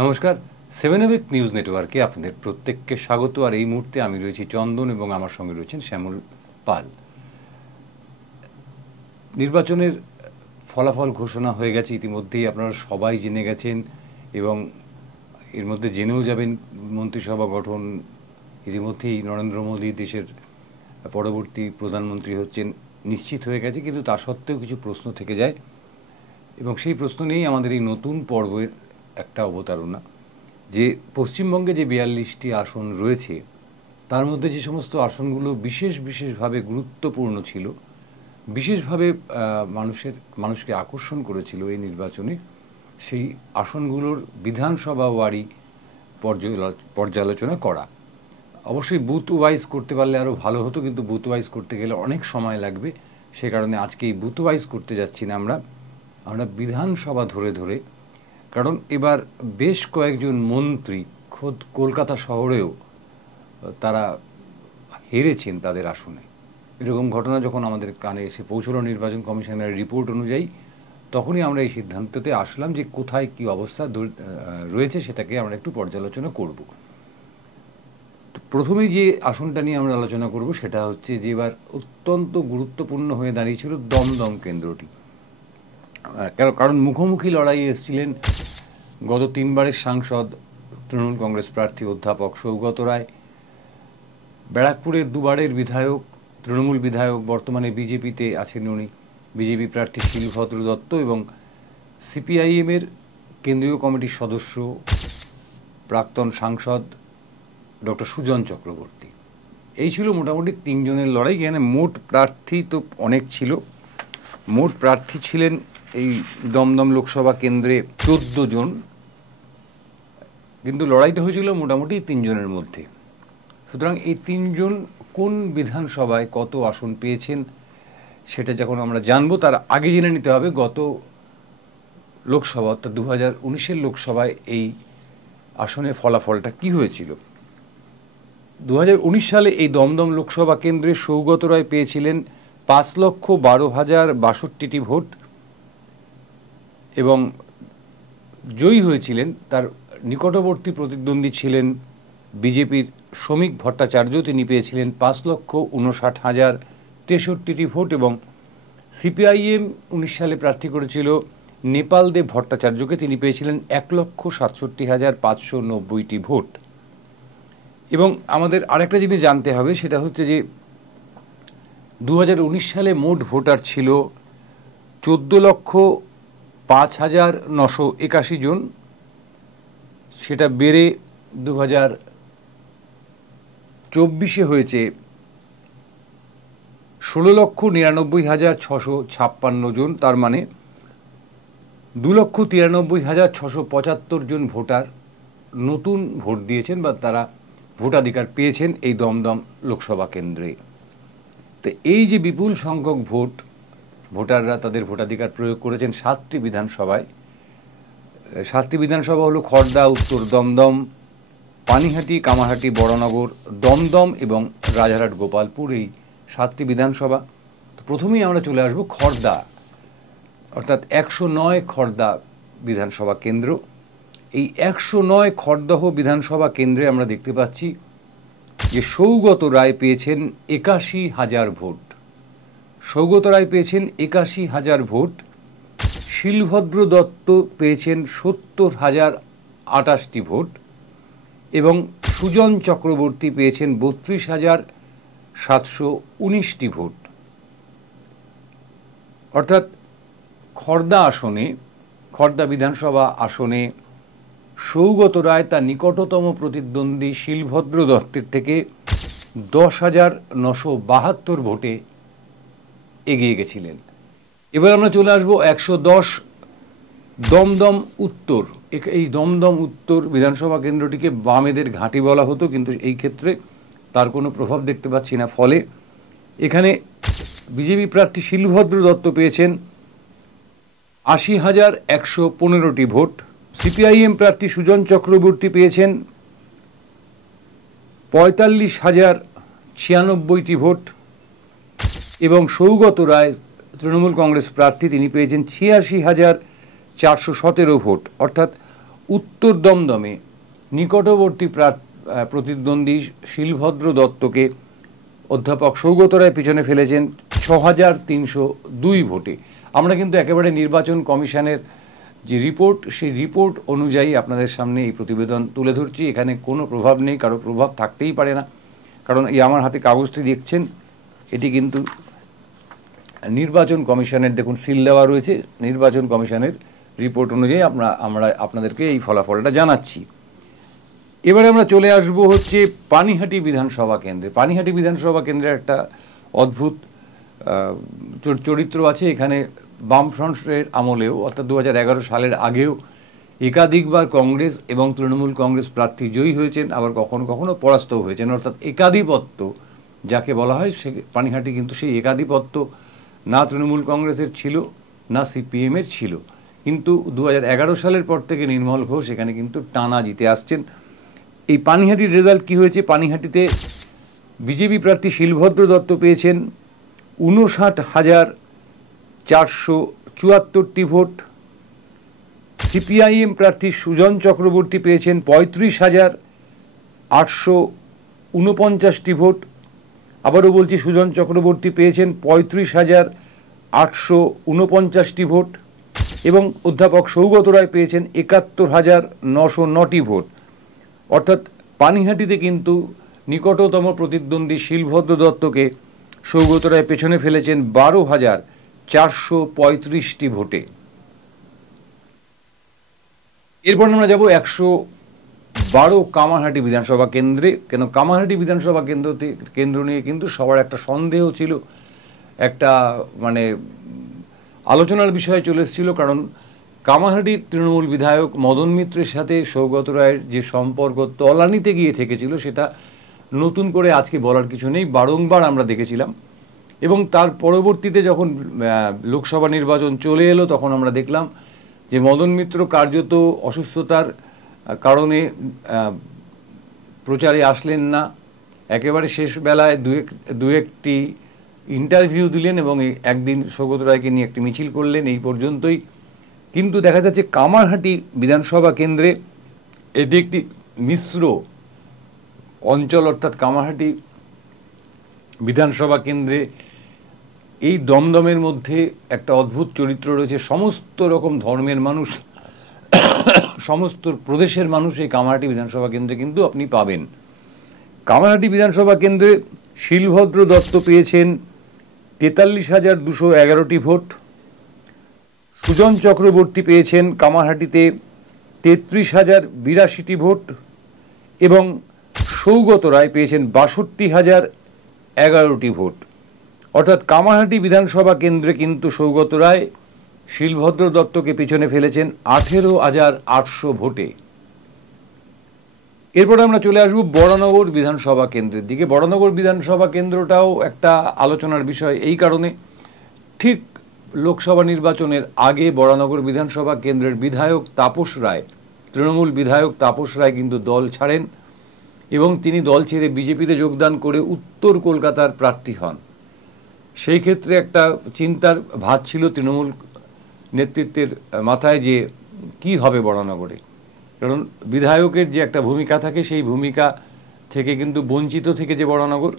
নমস্কার, 7 নিউজ নেটওয়ার্কে আপনাদের প্রত্যেককে স্বাগত। আর এই মুহূর্তে আমি রয়েছি চন্দন এবং আমার সঙ্গে রয়েছেন শ্যামল পাল। নির্বাচনের ফলাফল ঘোষণা হয়ে গেছে, ইতিমধ্যেই আপনারা সবাই জেনে গেছেন এবং এর মধ্যে জেনেও যাবেন মন্ত্রিসভা গঠন। ইতিমধ্যেই নরেন্দ্র মোদী দেশের পরবর্তী প্রধানমন্ত্রী হচ্ছেন নিশ্চিত হয়ে গেছে, কিন্তু তা সত্ত্বেও কিছু প্রশ্ন থেকে যায় এবং সেই প্রশ্ন নিয়েই আমাদের এই নতুন পর্বের একটা অবতারণা যে পশ্চিমবঙ্গে যে 42টি আসন রয়েছে তার মধ্যে যে সমস্ত আসনগুলো বিশেষভাবে গুরুত্বপূর্ণ ছিল, বিশেষভাবে মানুষকে আকর্ষণ করেছিল এই নির্বাচনে, সেই আসনগুলোর বিধানসভা ওয়ারি পর্যালোচনা করা। অবশ্যই বুথ ওয়াইজ করতে পারলে আরও ভালো হতো, কিন্তু বুথ ওয়াইজ করতে গেলে অনেক সময় লাগবে। সে কারণে আজকে এই বুথ ওয়াইজ করতে যাচ্ছি না, আমরা বিধানসভা ধরে, কারণ এবার বেশ কয়েকজন মন্ত্রী খোদ কলকাতা শহরেও তারা হেরেছেন তাদের আসনে। এরকম ঘটনা যখন আমাদের কানে এসে পৌঁছলো নির্বাচন কমিশনের রিপোর্ট অনুযায়ী, তখনই আমরা এই সিদ্ধান্ততে আসলাম যে কোথায় কি অবস্থা রয়েছে সেটাকে আমরা একটু পর্যালোচনা করব। প্রথমেই যে আসনটা নিয়ে আমরা আলোচনা করব সেটা হচ্ছে যে এবার অত্যন্ত গুরুত্বপূর্ণ হয়ে দাঁড়িয়েছিল দমদম কেন্দ্রটি। কারণ মুখোমুখি লড়াইয়ে এসেছিলেন গত 3বারের সাংসদ তৃণমূল কংগ্রেস প্রার্থী অধ্যাপক সৌগত রায়, ব্যারাকপুরের 2বারের বিধায়ক তৃণমূল বিধায়ক, বর্তমানে বিজেপিতে আছেন উনি, বিজেপি প্রার্থী শিলভদ্র দত্ত, এবং সিপিআইএমের কেন্দ্রীয় কমিটির সদস্য প্রাক্তন সাংসদ ডক্টর সুজন চক্রবর্তী। এই ছিল মোটামুটি 3 জনের লড়াই। এখানে মোট প্রার্থী তো অনেক ছিল, মোট প্রার্থী ছিলেন এই দমদম লোকসভা কেন্দ্রে 14 জন, কিন্তু লড়াইটা হয়েছিল মোটামুটি 3 জনের মধ্যে। সুতরাং এই 3 জন কোন বিধানসভায় কত আসন পেয়েছেন সেটা যখন আমরা জানবো, তার আগে জেনে নিতে হবে গত লোকসভা অর্থাৎ 2019-এর লোকসভায় এই আসনের ফলাফলটা কি হয়েছিল। 2019 সালে এই দমদম লোকসভা কেন্দ্রে সৌগত রায় পেয়েছিলেন 5,12,062টি ভোট এবং জয়ী হয়েছিলেন। তার নিকটবর্তী প্রতিদ্বন্দ্বী ছিলেন বিজেপির শ্রমিক ভট্টাচার্য, তিনি পেয়েছিলেন 5,59,063টি ভোট, এবং সিপিআইএম 19 সালে প্রার্থী করেছিল নেপাল দেব ভট্টাচার্যকে, তিনি পেয়েছিলেন 1,67,590টি ভোট। এবং আমাদের আরেকটা জিনিস জানতে হবে, সেটা হচ্ছে যে 2019 সালে মোট ভোটার ছিল 14,05,981 জন, সেটা বেড়ে 2024-এ হয়েছে 16,99,656 জন। তার মানে 2,93,675 জন ভোটার নতুন ভোট দিয়েছেন বা তারা ভোটাধিকার পেয়েছেন এই দমদম লোকসভা কেন্দ্রে। তো এই যে বিপুল সংখ্যক ভোটাররা তাদের ভোটাধিকার প্রয়োগ করেছেন 7টি বিধানসভায়। 7টি বিধানসভা হলো খড়দা, উত্তর দমদম, পানিহাটি, কামারহাটি, বড়নগর, দমদম এবং রাজারহাট গোপালপুর, এই 7টি বিধানসভা। তো প্রথমেই আমরা চলে আসবো খড়দা, অর্থাৎ 109 খড়দা বিধানসভা কেন্দ্র। এই 109 খড়দহ বিধানসভা কেন্দ্রে আমরা দেখতে পাচ্ছি যে সৌগত রায় পেয়েছেন 81,000 ভোট। সৌগত রায় পেয়েছেন 81,000 ভোট। শিলভদ্র দত্ত পেয়েছেন 70,028টি ভোট এবং সুজন চক্রবর্তী পেয়েছেন 32,719টি ভোট। অর্থাৎ খড়দা বিধানসভা আসনে সৌগত রায় তার নিকটতম প্রতিদ্বন্দ্বী শিলভদ্র দত্তের থেকে 10,972 ভোটে এগিয়ে গেছিলেন। এবার আমরা চলে আসবো 110 দমদম উত্তর। এই দমদম উত্তর বিধানসভা কেন্দ্রটিকে বামেদের ঘাঁটি বলা হতো, কিন্তু এই ক্ষেত্রে তার কোনো প্রভাব দেখতে পাচ্ছি না। ফলে এখানে বিজেপি প্রার্থী শিলভদ্র দত্ত পেয়েছেন 80,115টি ভোট। সিপিআইএম প্রার্থী সুজন চক্রবর্তী পেয়েছেন 45,096টি ভোট এবং সৌগত রায় তৃণমূল কংগ্রেস প্রার্থী, তিনি পেয়েছেন 86,417 ভোট। অর্থাৎ উত্তর দমদমে নিকটবর্তী প্রতিদ্বন্দ্বী শিলভদ্র দত্তকে অধ্যাপক সৌগত রায় পিছনে ফেলেছেন ৬,৩০২ ভোটে। আমরা কিন্তু একেবারে নির্বাচন কমিশনের যে রিপোর্ট, সেই রিপোর্ট অনুযায়ী আপনাদের সামনে এই প্রতিবেদন তুলে ধরছি। এখানে কোনো প্রভাব নেই, কারো প্রভাব থাকতেই পারে না, কারণ এই আমার হাতে কাগজটি দেখছেন, এটি কিন্তু নির্বাচন কমিশনের, দেখুন সিল দেওয়া রয়েছে, নির্বাচন কমিশনের রিপোর্ট অনুযায়ী আমরা আপনাদেরকে এই ফলাফলটা জানাচ্ছি। এবারে আমরা চলে আসব হচ্ছে পানিহাটি বিধানসভা কেন্দ্রে। পানিহাটি বিধানসভা কেন্দ্রের একটা অদ্ভুত চরিত্র আছে। এখানে বামফ্রন্টের আমলেও, অর্থাৎ 2011 সালের আগেও একাধিকবার কংগ্রেস এবং তৃণমূল কংগ্রেস প্রার্থী জয়ী হয়েছেন, আবার কখনো কখনো পরাস্তও হয়েছেন। অর্থাৎ একাধিপত্য যাকে বলা হয়, সে পানিহাটি কিন্তু সেই একাধিপত্য না তৃণমূল কংগ্রেসের ছিল না সিপিএমের ছিল। কিন্তু 2011 সালের পর থেকে নির্মল ঘোষ এখানে কিন্তু টানা জিতে আসছেন। এই পানিহাটির রেজাল্ট কি হয়েছে? পানিহাটিতে বিজেপি প্রার্থী শিলভদ্র দত্ত পেয়েছেন 59,474টি ভোট। সিপিআইএম প্রার্থী সুজন চক্রবর্তী পেয়েছেন 35,849টি ভোট। আবারও বলছি, সুজন চক্রবর্তী পেয়েছেন 35,849টি ভোট এবং অধ্যাপক সৌগত রায় পেয়েছেন 71,909টি ভোট। অর্থাৎ পানিহাটিতে কিন্তু নিকটতম প্রতিদ্বন্দ্বী শিলভদ্র দত্তকে সৌগত রায় পেছনে ফেলেছেন 12,435টি ভোটে। এরপর আমরা যাব 112 কামারহাটি বিধানসভা কেন্দ্রে। কেন কামারহাটি বিধানসভা কেন্দ্র নিয়ে কিন্তু সবার একটা সন্দেহ ছিল, একটা মানে আলোচনার বিষয়ে চলে এসেছিল। কারণ কামারহাটির তৃণমূল বিধায়ক মদন মিত্রের সাথে সৌগত রায়ের যে সম্পর্ক তলানিতে গিয়ে ঠেকেছিল, সেটা নতুন করে আজকে বলার কিছু নেই, বারংবার আমরা দেখেছিলাম। এবং তার পরবর্তীতে যখন লোকসভা নির্বাচন চলে এলো, তখন আমরা দেখলাম যে মদন মিত্র কার্যত অসুস্থতার কারণে প্রচারে আসলেন না। একেবারে শেষ বেলায় দু একটি ইন্টারভিউ দিলেন এবং একদিন সৌগত রায়কে নিয়ে একটি মিছিল করলেন, এই পর্যন্তই। কিন্তু দেখা যাচ্ছে কামারহাটি বিধানসভা কেন্দ্রে এটি একটি মিশ্র অঞ্চল। অর্থাৎ কামারহাটি বিধানসভা কেন্দ্রে এই দমদমের মধ্যে একটা অদ্ভুত চরিত্র রয়েছে। সমস্ত রকম ধর্মের মানুষ, সমস্ত প্রদেশের মানুষ এই কামারহাটি বিধানসভা কেন্দ্রে কিন্তু আপনি পাবেন। কামারহাটি বিধানসভা কেন্দ্রে শিলভদ্র দত্ত পেয়েছেন 43,211টি ভোট। সুজন চক্রবর্তী পেয়েছেন কামারহাটিতে 33,082টি ভোট এবং সৌগত রায় পেয়েছেন 62,011টি ভোট। অর্থাৎ কামারহাটি বিধানসভা কেন্দ্রে কিন্তু সৌগত রায় শিলভদ্র দত্তকে পিছনে ফেলেছেন 18,800 ভোটে। এরপরে আমরা চলে আসব বরানগর বিধানসভা কেন্দ্রের দিকে। বরানগর বিধানসভা কেন্দ্রটাও একটা আলোচনার বিষয়, এই কারণে ঠিক লোকসভা নির্বাচনের আগে বরানগর বিধানসভা কেন্দ্রের বিধায়ক তাপস রায়, তৃণমূল বিধায়ক তাপস রায় কিন্তু দল ছাড়েন এবং তিনি দল ছেড়ে বিজেপিতে যোগদান করে উত্তর কলকাতার প্রার্থী হন। সেই ক্ষেত্রে একটা চিন্তার ভাঁজ ছিল তৃণমূল নেতৃত্বের মাথায় যে কি হবে বরানগরে। কারণ বিধায়কের যে একটা ভূমিকা থাকে, সেই ভূমিকা থেকে কিন্তু বঞ্চিত থেকে যে বরানগর,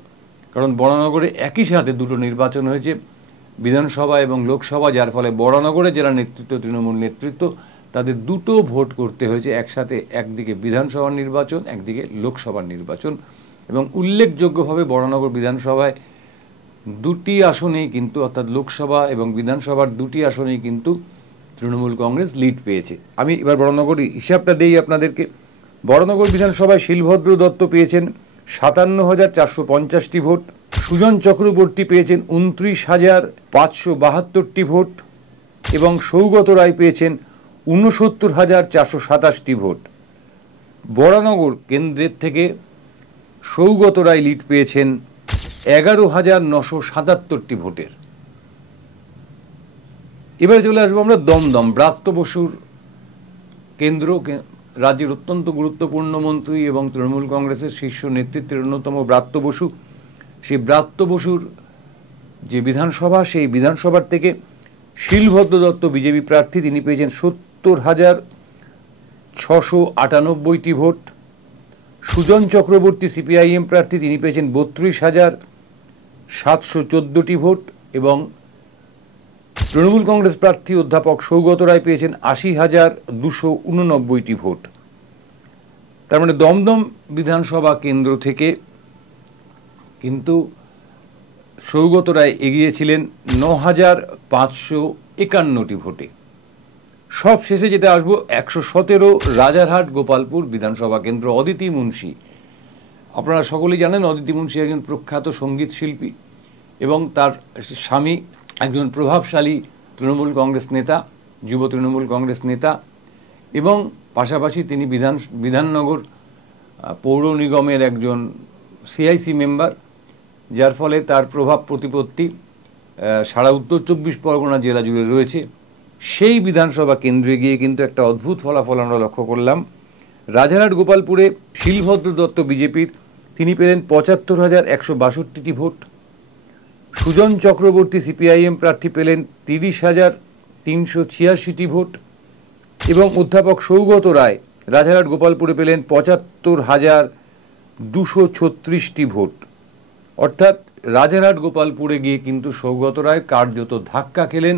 কারণ বরানগরে একই সাথে দুটো নির্বাচন হয়েছে, বিধানসভা এবং লোকসভা, যার ফলে বরানগরে যারা নেতৃত্ব, তৃণমূল নেতৃত্ব, তাদের দুটো ভোট করতে হয়েছে একসাথে, একদিকে বিধানসভার নির্বাচন, একদিকে লোকসভার নির্বাচন। এবং উল্লেখযোগ্যভাবে বরানগর বিধানসভায় দুটি আসনেই কিন্তু, অর্থাৎ লোকসভা এবং বিধানসভার দুটি আসনেই কিন্তু তৃণমূল কংগ্রেস লিড পেয়েছে। আমি এবার বরানগর হিসাবটা দেই আপনাদেরকে। বরানগর বিধানসভায় শিলভদ্র দত্ত পেয়েছেন 57,450টি ভোট, সুজন চক্রবর্তী পেয়েছেন 29,572টি ভোট এবং সৌগত রায় পেয়েছেন 69,427টি ভোট। বরানগর কেন্দ্রের থেকে সৌগত রায় লিড পেয়েছেন 11,977টি ভোটের। এবারে চলে আসবো আমরা দমদম। ব্রাত্য বসুর কেন্দ্র, রাজ্যের অত্যন্ত গুরুত্বপূর্ণ মন্ত্রী এবং তৃণমূল কংগ্রেসের শীর্ষ নেতৃত্বের অন্যতম ব্রাত্য বসু। সেই ব্রাত্য বসুর যে বিধানসভা, সেই বিধানসভার থেকে শিলভদ্র দত্ত বিজেপি প্রার্থী, তিনি পেয়েছেন 698টি ভোট। সুজন চক্রবর্তী সিপিআইএম প্রার্থী, তিনি পেয়েছেন 32,714টি ভোট এবং তৃণমূল কংগ্রেস প্রার্থী অধ্যাপক সৌগত রায় পেয়েছেন 80,289টি ভোট। তার মানে দমদম বিধানসভা কেন্দ্র থেকে কিন্তু সৌগত রায় এগিয়েছিলেন 9,551টি ভোটে। সব শেষে যেটা আসবো, 117 রাজারহাট গোপালপুর বিধানসভা কেন্দ্র। অদিতি মুন্সি, আপনারা সকলেই জানেন অদিতি মুন্সি একজন প্রখ্যাত সঙ্গীত শিল্পী এবং তার স্বামী একজন প্রভাবশালী তৃণমূল কংগ্রেস নেতা, যুব তৃণমূল কংগ্রেস নেতা, এবং পাশাপাশি তিনি বিধাননগর পৌর নিগমের একজন সিআইসি মেম্বার, যার ফলে তার প্রভাব প্রতিপত্তি সারা উত্তর 24 পরগনা জেলা জুড়ে রয়েছে। সেই বিধানসভা কেন্দ্রে গিয়ে কিন্তু একটা অদ্ভুত ফলাফল আমরা লক্ষ্য করলাম। রাজারহাট গোপালপুরে শিলভদ্র দত্ত বিজেপির, তিনি পেলেন 75,162টি ভোট। সুজন চক্রবর্তী সিপিআইএম প্রার্থী পেলেন 30,386টি ভোট এবং অধ্যাপক সৌগত রায় রাজারহাট গোপালপুরে পেলেন 75,236টি ভোট। অর্থাৎ রাজারহাট গোপালপুরে গিয়ে কিন্তু সৌগত রায় কার্যত ধাক্কা খেলেন।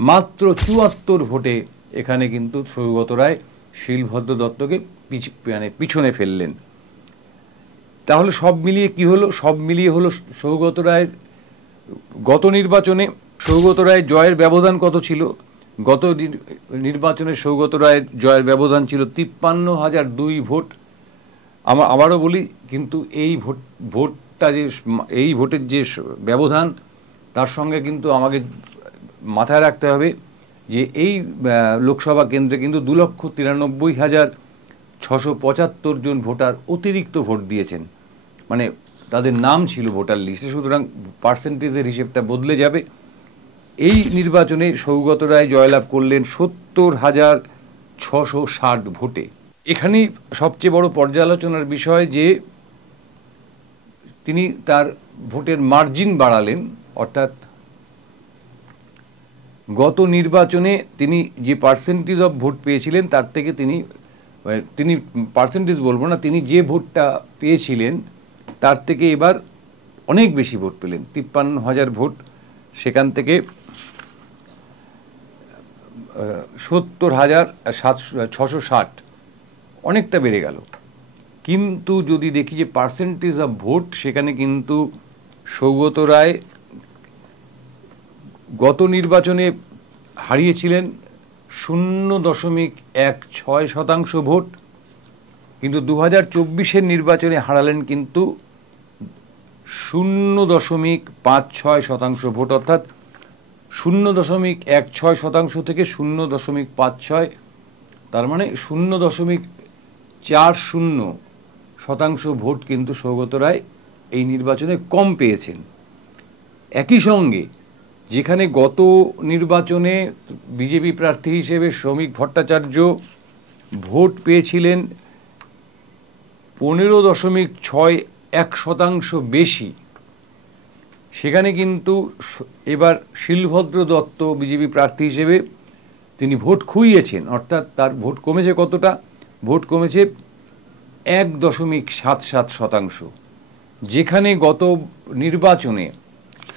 মাত্র 74 ভোটে এখানে কিন্তু সৌগত রায় শিলভদ্র দত্তকে পিছনে ফেললেন। তাহলে সব মিলিয়ে কি হলো? সব মিলিয়ে হলো সৌগত রায়ের গত নির্বাচনে সৌগত রায়ের জয়ের ব্যবধান কত ছিল? গত নির্বাচনে সৌগত রায়ের জয়ের ব্যবধান ছিল 53,002 ভোট। আবারও বলি, কিন্তু এই ভোটটা যে এই ভোটের যে ব্যবধান, তার সঙ্গে কিন্তু আমাকে মাথায় রাখতে হবে যে এই লোকসভা কেন্দ্রে কিন্তু 2,93,675 জন ভোটার অতিরিক্ত ভোট দিয়েছেন, মানে তাদের নাম ছিল ভোটার লিস্টে। সুতরাং পার্সেন্টেজের হিসেবটা বদলে যাবে। এই নির্বাচনে সৌগত রায় জয়লাভ করলেন 70,660 ভোটে। এখানেই সবচেয়ে বড় পর্যালোচনার বিষয় যে তিনি তার ভোটের মার্জিন বাড়ালেন, অর্থাৎ গত নির্বাচনে তিনি যে পার্সেন্টেজ অফ ভোট পেয়েছিলেন তার থেকে তিনি পার্সেন্টেজ বলবো না, তিনি যে ভোটটা পেয়েছিলেন তার থেকে এবার অনেক বেশি ভোট পেলেন। 53,000 ভোট, সেখান থেকে 70,660, অনেকটা বেড়ে গেল। কিন্তু যদি দেখি যে পার্সেন্টেজ অফ ভোট, সেখানে কিন্তু সৌগত রায় গত নির্বাচনে হারিয়েছিলেন 0.16% ভোট, কিন্তু 2024-এর নির্বাচনে হারালেন কিন্তু 0.56% ভোট, অর্থাৎ 0.16% থেকে 0.56, তার মানে 0.40% ভোট কিন্তু সৌগত রায় এই নির্বাচনে কম পেয়েছেন। একই সঙ্গে যেখানে গত নির্বাচনে বিজেপি প্রার্থী হিসেবে শ্রমিক ভট্টাচার্য ভোট পেয়েছিলেন 15.61% বেশি, সেখানে কিন্তু এবার শিলভদ্র দত্ত বিজেপি প্রার্থী হিসেবে তিনি ভোট খুইয়েছেন, অর্থাৎ তার ভোট কমেছে কতটা? ভোট কমেছে 1.77%। যেখানে গত নির্বাচনে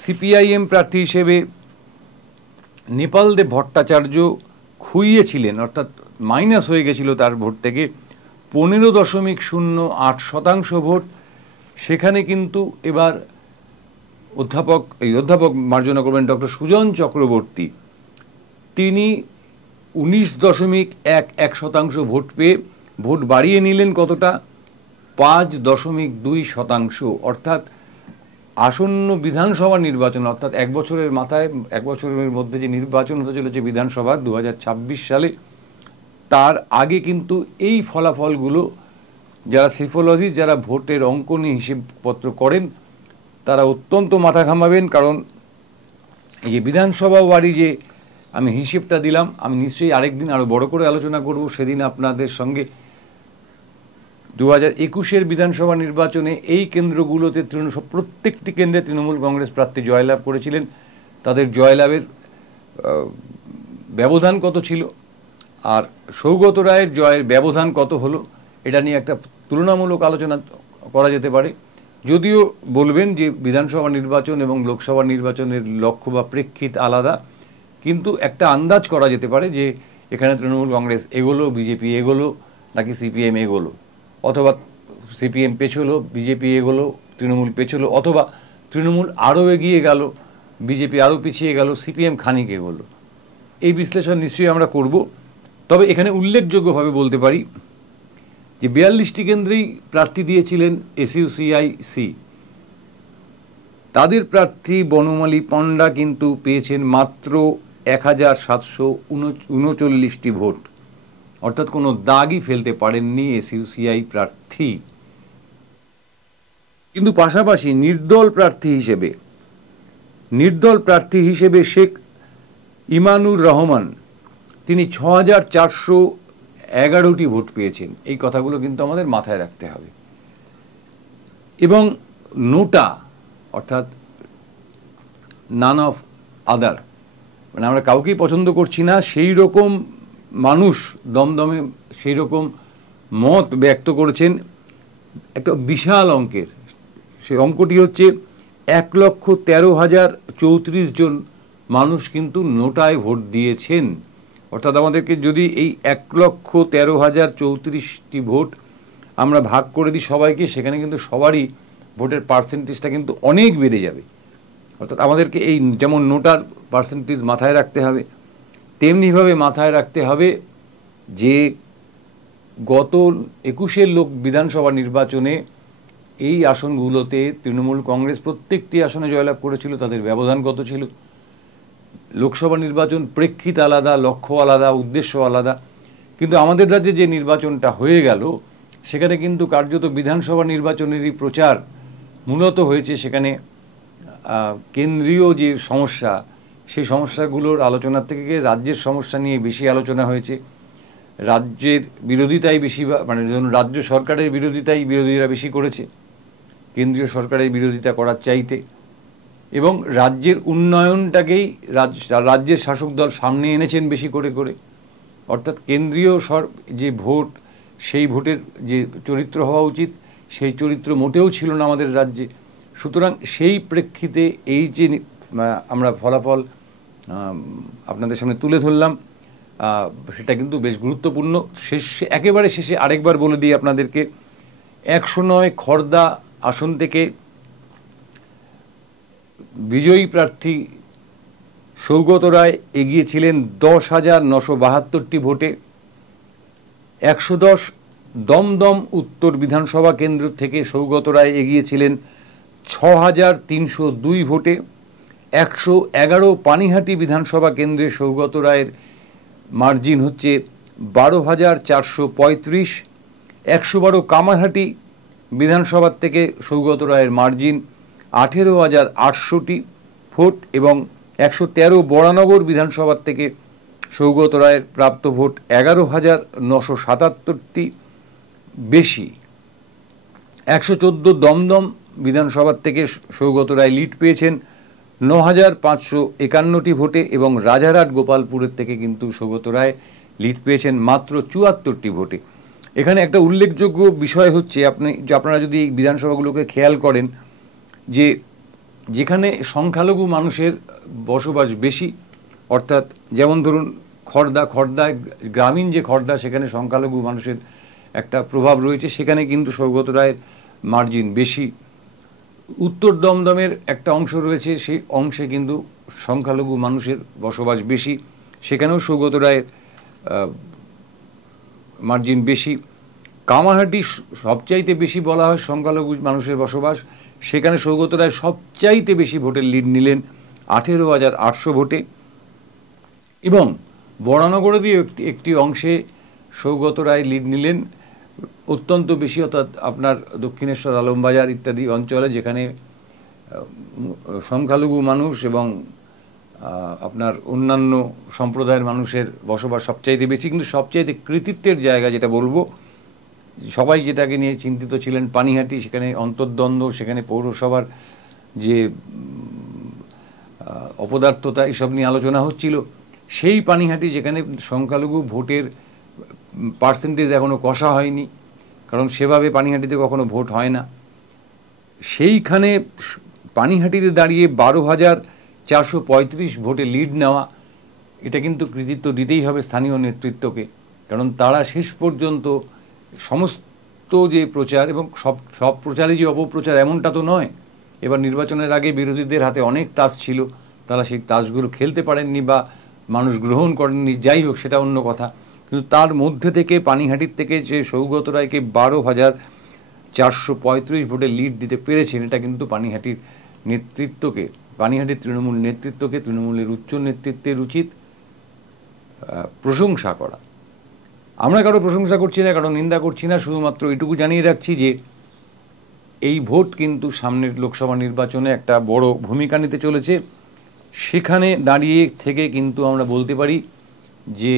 সিপিআইএম প্রার্থী হিসেবে নেপালদেব ভট্টাচার্য খুইয়েছিলেন, অর্থাৎ মাইনাস হয়ে গেছিল তার ভোট থেকে 15.08% ভোট, সেখানে কিন্তু এবার অধ্যাপক মার্জনা করবেন ডক্টর সুজন চক্রবর্তী, তিনি 19.11% ভোট পেয়ে ভোট বাড়িয়ে নিলেন কতটা? 5.2%। অর্থাৎ আসন্ন বিধানসভা নির্বাচন, অর্থাৎ এক বছরের মধ্যে যে নির্বাচন হতে চলেছে বিধানসভা 2026 সালে, তার আগে কিন্তু এই ফলাফলগুলো যারা সেফোলজিস্ট, যারা ভোটের অঙ্ক নিয়ে হিসেবপত্র করেন, তারা অত্যন্ত মাথা ঘামাবেন। কারণ এই যে বিধানসভা ওয়ারি যে আমি হিসেবটা দিলাম, আমি নিশ্চয়ই আরেকদিন আরও বড় করে আলোচনা করব, সেদিন আপনাদের সঙ্গে 2021-এর বিধানসভা নির্বাচনে এই কেন্দ্রগুলোতে প্রত্যেকটি কেন্দ্রে তৃণমূল কংগ্রেস প্রার্থী জয়লাভ করেছিলেন, তাদের জয়লাভের ব্যবধান কত ছিল। আর সৌগত রায়ের জয়ের ব্যবধান কত হলো এটা নিয়ে একটা তুলনামূলক আলোচনা করা যেতে পারে। যদিও বলবেন যে বিধানসভা নির্বাচন এবং লোকসভা নির্বাচনের লক্ষ্য বা প্রেক্ষিত আলাদা, কিন্তু একটা আন্দাজ করা যেতে পারে যে এখানে তৃণমূল কংগ্রেস এগোলো, বিজেপি এগোলো, নাকি সিপিএম এগোলো, অথবা সিপিএম পেছলো, বিজেপি এগোলো, তৃণমূল পেছলো, অথবা তৃণমূল আরও এগিয়ে গেল, বিজেপি আরও পিছিয়ে গেল, সিপিএম খানিক এগোলো। এই বিশ্লেষণ নিশ্চয়ই আমরা করব। তবে এখানে উল্লেখযোগ্যভাবে বলতে পারি যে 42টি কেন্দ্রেই প্রার্থী দিয়েছিলেন এসইউসিআই-সি। তাদের প্রার্থী বনমালী পণ্ডা কিন্তু পেয়েছেন মাত্র 1739টি ভোট, অর্থাৎ কোনো দাগই ফেলতে পারেননি এসইউসিআই প্রার্থী। কিন্তু পাশাপাশি নির্দল প্রার্থী হিসেবে শেখ ইমানুর রহমান তিনি 6411টি ভোট পেয়েছেন। এই কথাগুলো কিন্তু আমাদের মাথায় রাখতে হবে। এবং নোটা অর্থাৎ নান অফ আদার, মানে আমরা কাউকেই পছন্দ করছি না, সেই রকম মানুষ দমদমে সেই রকম মত ব্যক্ত করেছেন একটা বিশাল অঙ্কের। সেই অঙ্কটি হচ্ছে 1,13,034 জন মানুষ কিন্তু নোটায় ভোট দিয়েছেন। অর্থাৎ আমাদেরকে যদি এই 1,13,034টি ভোট আমরা ভাগ করে দিই সবাইকে, সেখানে কিন্তু সবারই ভোটের পার্সেন্টেজটা কিন্তু অনেক বেড়ে যাবে। অর্থাৎ আমাদেরকে এই যেমন নোটার পার্সেন্টেজ মাথায় রাখতে হবে, তেমনিভাবে মাথায় রাখতে হবে যে গত 21-এর বিধানসভা নির্বাচনে এই আসনগুলোতে তৃণমূল কংগ্রেস প্রত্যেকটি আসনে জয়লাভ করেছিল। তাদের ব্যবধান কত ছিল? লোকসভা নির্বাচন প্রেক্ষিত আলাদা, লক্ষ্য আলাদা, উদ্দেশ্য আলাদা। কিন্তু আমাদের রাজ্যে যে নির্বাচনটা হয়ে গেল সেখানে কিন্তু কার্যত বিধানসভা নির্বাচনেরই প্রচার মূলত হয়েছে। সেখানে কেন্দ্রীয় যে সমস্যা, সেই সমস্যাগুলোর আলোচনার থেকে রাজ্যের সমস্যা নিয়ে বেশি আলোচনা হয়েছে। রাজ্যের বিরোধিতাই বেশি, মানে ধরুন রাজ্য সরকারের বিরোধিতাই বিরোধীরা বেশি করেছে কেন্দ্রীয় সরকারের বিরোধিতা করার চাইতে, এবং রাজ্যের উন্নয়নটাকেই রাজ্যের শাসক দল সামনে এনেছেন বেশি করে করে। অর্থাৎ কেন্দ্রীয় যে ভোট, সেই ভোটের যে চরিত্র হওয়া উচিত সেই চরিত্র মোটেও ছিল না আমাদের রাজ্যে। সুতরাং সেই প্রেক্ষিতে এই যে আমরা ফলাফল আপনাদের সামনে তুলে ধরলাম, সেটা কিন্তু বেশ গুরুত্বপূর্ণ। একেবারে শেষে আরেকবার বলে দিই আপনাদেরকে, 109 খড়দা আসন থেকে বিজয়ী প্রার্থী সৌগত রায় এগিয়েছিলেন 10,972টি ভোটে। 110 দমদম উত্তর বিধানসভা কেন্দ্র থেকে সৌগত রায় এগিয়েছিলেন 6,302 ভোটে। 111 পানিহাটি বিধানসভা কেন্দ্রে সৌগত রায়ের মার্জিন হচ্ছে 12,435। 112 কামারহাটি বিধানসভার থেকে সৌগত রায়ের মার্জিন 18,800টি ভোট, এবং 113 বরানগর বিধানসভার থেকে সৌগত রায়ের প্রাপ্ত ভোট 11,977টি বেশি। 114 দমদম বিধানসভার থেকে সৌগত রায় লিড পেয়েছেন 9,551টি ভোটে, এবং রাজারহাট গোপালপুরের থেকে কিন্তু সৌগত রায় লিড পেয়েছেন মাত্র 74টি ভোটে। এখানে একটা উল্লেখযোগ্য বিষয় হচ্ছে, আপনারা যদি এই বিধানসভাগুলোকে খেয়াল করেন, যে যেখানে সংখ্যালঘু মানুষের বসবাস বেশি, অর্থাৎ যেমন ধরুন খড়দা গ্রামীণ যে খড়দা, সেখানে সংখ্যালঘু মানুষের একটা প্রভাব রয়েছে, সেখানে কিন্তু সৌগত রায়ের মার্জিন বেশি। উত্তর দমদমের একটা অংশ রয়েছে, সেই অংশে কিন্তু সংখ্যালঘু মানুষের বসবাস বেশি, সেখানেও সৌগত রায়ের মার্জিন বেশি। কামারহাটি সবচাইতে বেশি বলা হয় সংখ্যালঘু মানুষের বসবাস, সেখানে সৌগত রায় সবচাইতে বেশি ভোটের লিড নিলেন 18,800 ভোটে। এবং বরানগরেরই একটি অংশে সৌগত রায় লিড নিলেন অত্যন্ত বেশি, অর্থাৎ আপনার দক্ষিণেশ্বর, আলমবাজার ইত্যাদি অঞ্চলে, যেখানে সংখ্যালঘু মানুষ এবং আপনার অন্যান্য সম্প্রদায়ের মানুষের বসবাস সবচাইতে বেশি। কিন্তু সবচাইতে কৃতিত্বের জায়গা যেটা বলবো, সবাই যেটাকে নিয়ে চিন্তিত ছিলেন, পানিহাটি, সেখানে অন্তর্দ্বন্দ্ব, সেখানে পৌরসভার যে অপদার্থতা, এসব নিয়ে আলোচনা হচ্ছিল, সেই পানিহাটি যেখানে সংখ্যালঘু ভোটের পার্সেন্টেজ এখনও কষা হয়নি, কারণ সেভাবে পানিহাটিতে কখনো ভোট হয় না, সেইখানে পানিহাটিতে দাঁড়িয়ে 12,435 ভোটে লিড নেওয়া, এটা কিন্তু কৃতিত্ব দিতেই হবে স্থানীয় নেতৃত্বকে। কারণ তারা শেষ পর্যন্ত সমস্ত যে প্রচার, এবং সব প্রচারই যে অপপ্রচার এমনটা তো নয়, এবার নির্বাচনের আগে বিরোধীদের হাতে অনেক তাস ছিল, তারা সেই তাসগুলো খেলতে পারেননি বা মানুষ গ্রহণ করেননি, যাই হোক সেটা অন্য কথা। কিন্তু তার মধ্যে থেকে পানিহাটির থেকে যে সৌগত রায়কে 12,435 ভোটে লিড দিতে পেরেছেন, এটা কিন্তু পানিহাটির নেতৃত্বকে, পানিহাটির তৃণমূল নেতৃত্বকে, তৃণমূলের উচ্চ নেতৃত্বের উচিত প্রশংসা করা। আমরা কারো প্রশংসা করছি না, কারো নিন্দা করছি না, শুধুমাত্র এটুকু জানিয়ে রাখছি যে এই ভোট কিন্তু সামনের লোকসভা নির্বাচনে একটা বড় ভূমিকা নিতে চলেছে। সেখানে দাঁড়িয়ে থেকে কিন্তু আমরা বলতে পারি যে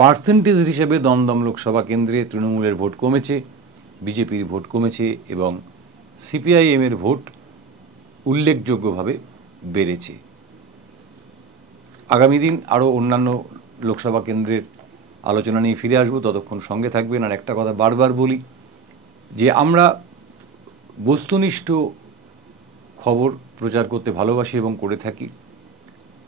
পার্সেন্টেজ হিসেবে দমদম লোকসভা কেন্দ্রে তৃণমূলের ভোট কমেছে, বিজেপির ভোট কমেছে এবং সিপিআইএমের ভোট উল্লেখযোগ্যভাবে বেড়েছে। আগামী দিন আরও অন্যান্য লোকসভা কেন্দ্রের আলোচনা নিয়ে ফিরে আসবো, ততক্ষণ সঙ্গে থাকবেন। আর একটা কথা বারবার বলি যে আমরা বস্তুনিষ্ঠ খবর প্রচার করতে ভালোবাসি এবং করে থাকি।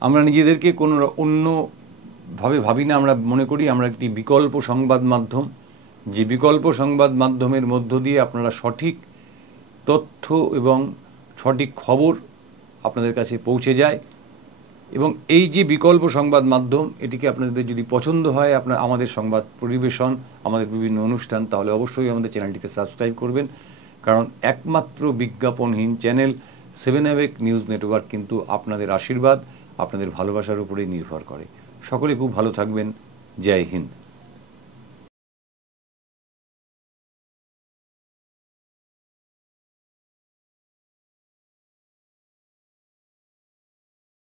আমরা নিজেদেরকে কোনো অন্যভাবে ভাবি না, আমরা মনে করি আমরা একটি বিকল্প সংবাদ মাধ্যম, যে বিকল্প সংবাদ মাধ্যমের মধ্য দিয়ে আপনারা সঠিক তথ্য এবং সঠিক খবর আপনাদের কাছে পৌঁছে যায়। এবং এই যে বিকল্প সংবাদ মাধ্যম, এটিকে আপনাদের যদি পছন্দ হয় আমাদের সংবাদ পরিবেশন, আমাদের বিভিন্ন অনুষ্ঠান, তাহলে অবশ্যই আমাদের চ্যানেলটিকে সাবস্ক্রাইব করবেন। কারণ একমাত্র বিজ্ঞাপনহীন চ্যানেল 7 অ্যাওয়েক নিউজ নেটওয়ার্ক কিন্তু আপনাদের আশীর্বাদ, আপনাদের ভালোবাসার উপরেই নির্ভর করে। সকলে খুব ভালো থাকবেন। জয় হিন্দ।